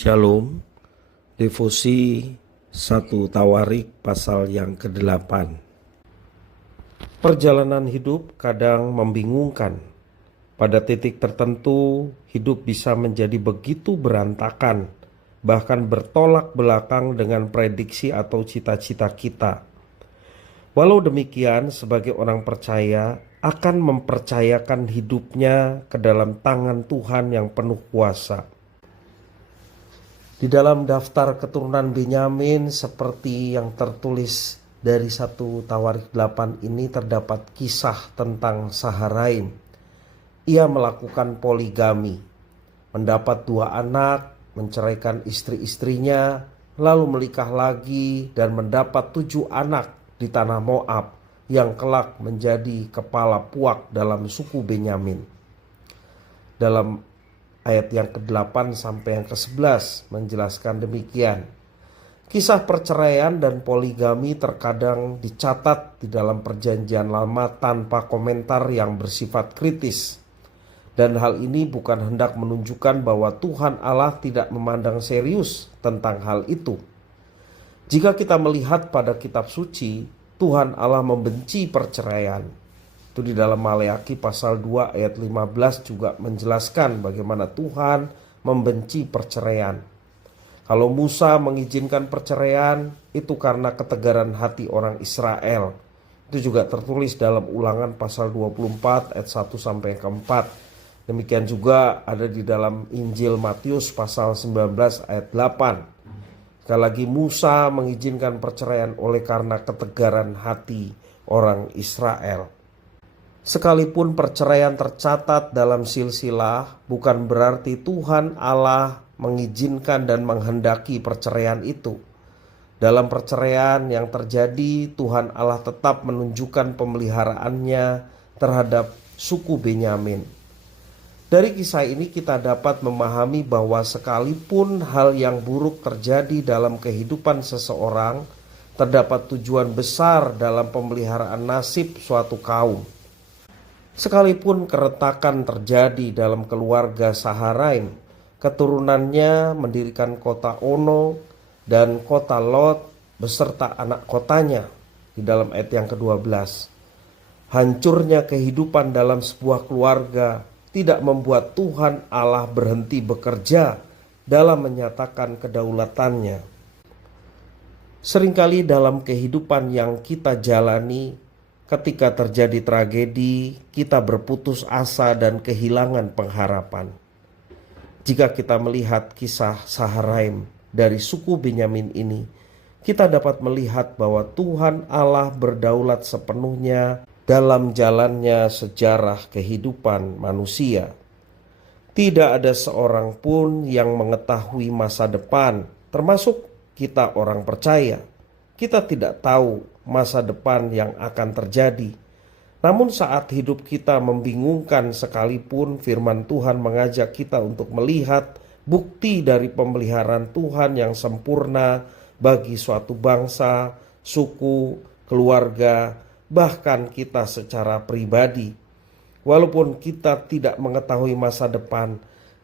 Shalom, devosi 1 Tawarik pasal yang ke-8. Perjalanan hidup kadang membingungkan. Pada titik tertentu, hidup bisa menjadi begitu berantakan, bahkan bertolak belakang dengan prediksi atau cita-cita kita. Walau demikian, sebagai orang percaya akan mempercayakan hidupnya ke dalam tangan Tuhan yang penuh kuasa. Di dalam daftar keturunan Benyamin seperti yang tertulis dari 1 Tawarik 8 ini terdapat kisah tentang Saharaim. Ia melakukan poligami, mendapat 2 anak, menceraikan istri-istrinya, lalu menikah lagi dan mendapat 7 anak di tanah Moab yang kelak menjadi kepala puak dalam suku Benyamin. Dalam ayat yang ke-8 sampai yang ke-11 menjelaskan demikian. Kisah perceraian dan poligami terkadang dicatat di dalam perjanjian lama tanpa komentar yang bersifat kritis. Dan hal ini bukan hendak menunjukkan bahwa Tuhan Allah tidak memandang serius tentang hal itu. Jika kita melihat pada kitab suci, Tuhan Allah membenci perceraian. Itu di dalam Maleakhi pasal 2 ayat 15 juga menjelaskan bagaimana Tuhan membenci perceraian. Kalau Musa mengizinkan perceraian, itu karena ketegaran hati orang Israel. Itu juga tertulis dalam Ulangan pasal 24 ayat 1 sampai 4. Demikian juga ada di dalam Injil Matius pasal 19 ayat 8. Sekali lagi, Musa mengizinkan perceraian oleh karena ketegaran hati orang Israel. Sekalipun perceraian tercatat dalam silsilah, bukan berarti Tuhan Allah mengizinkan dan menghendaki perceraian itu. Dalam perceraian yang terjadi, Tuhan Allah tetap menunjukkan pemeliharaannya terhadap suku Benyamin. Dari kisah ini kita dapat memahami bahwa sekalipun hal yang buruk terjadi dalam kehidupan seseorang, terdapat tujuan besar dalam pemeliharaan nasib suatu kaum. Sekalipun keretakan terjadi dalam keluarga Saharaim, keturunannya mendirikan kota Ono dan kota Lot beserta anak kotanya di dalam ayat yang ke-12. Hancurnya kehidupan dalam sebuah keluarga tidak membuat Tuhan Allah berhenti bekerja dalam menyatakan kedaulatannya. Seringkali dalam kehidupan yang kita jalani, ketika terjadi tragedi, kita berputus asa dan kehilangan pengharapan. Jika kita melihat kisah Saharaim dari suku Benyamin ini, kita dapat melihat bahwa Tuhan Allah berdaulat sepenuhnya dalam jalannya sejarah kehidupan manusia. Tidak ada seorang pun yang mengetahui masa depan, termasuk kita orang percaya. Kita tidak tahu masa depan yang akan terjadi. Namun saat hidup kita membingungkan sekalipun, firman Tuhan mengajak kita untuk melihat bukti dari pemeliharaan Tuhan yang sempurna bagi suatu bangsa, suku, keluarga, bahkan kita secara pribadi. Walaupun kita tidak mengetahui masa depan,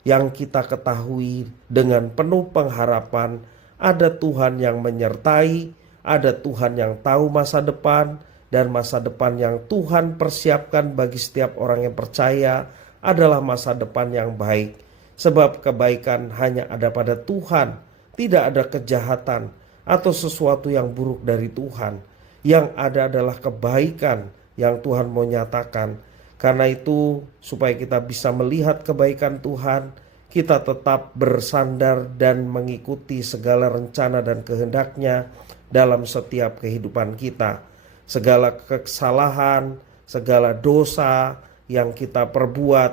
yang kita ketahui dengan penuh pengharapan, ada Tuhan yang menyertai, ada Tuhan yang tahu masa depan, dan masa depan yang Tuhan persiapkan bagi setiap orang yang percaya adalah masa depan yang baik. Sebab kebaikan hanya ada pada Tuhan, tidak ada kejahatan atau sesuatu yang buruk dari Tuhan. Yang ada adalah kebaikan yang Tuhan mau nyatakan. Karena itu, supaya kita bisa melihat kebaikan Tuhan, kita tetap bersandar dan mengikuti segala rencana dan kehendak-Nya dalam setiap kehidupan kita. Segala kesalahan, segala dosa yang kita perbuat,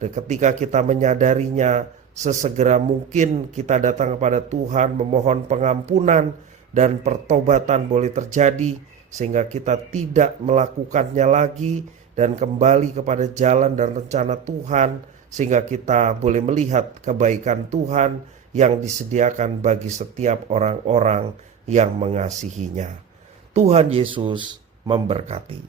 dan ketika kita menyadarinya, sesegera mungkin kita datang kepada Tuhan memohon pengampunan dan pertobatan boleh terjadi, sehingga kita tidak melakukannya lagi dan kembali kepada jalan dan rencana Tuhan, sehingga kita boleh melihat kebaikan Tuhan yang disediakan bagi setiap orang-orang yang mengasihinya. Tuhan Yesus memberkati.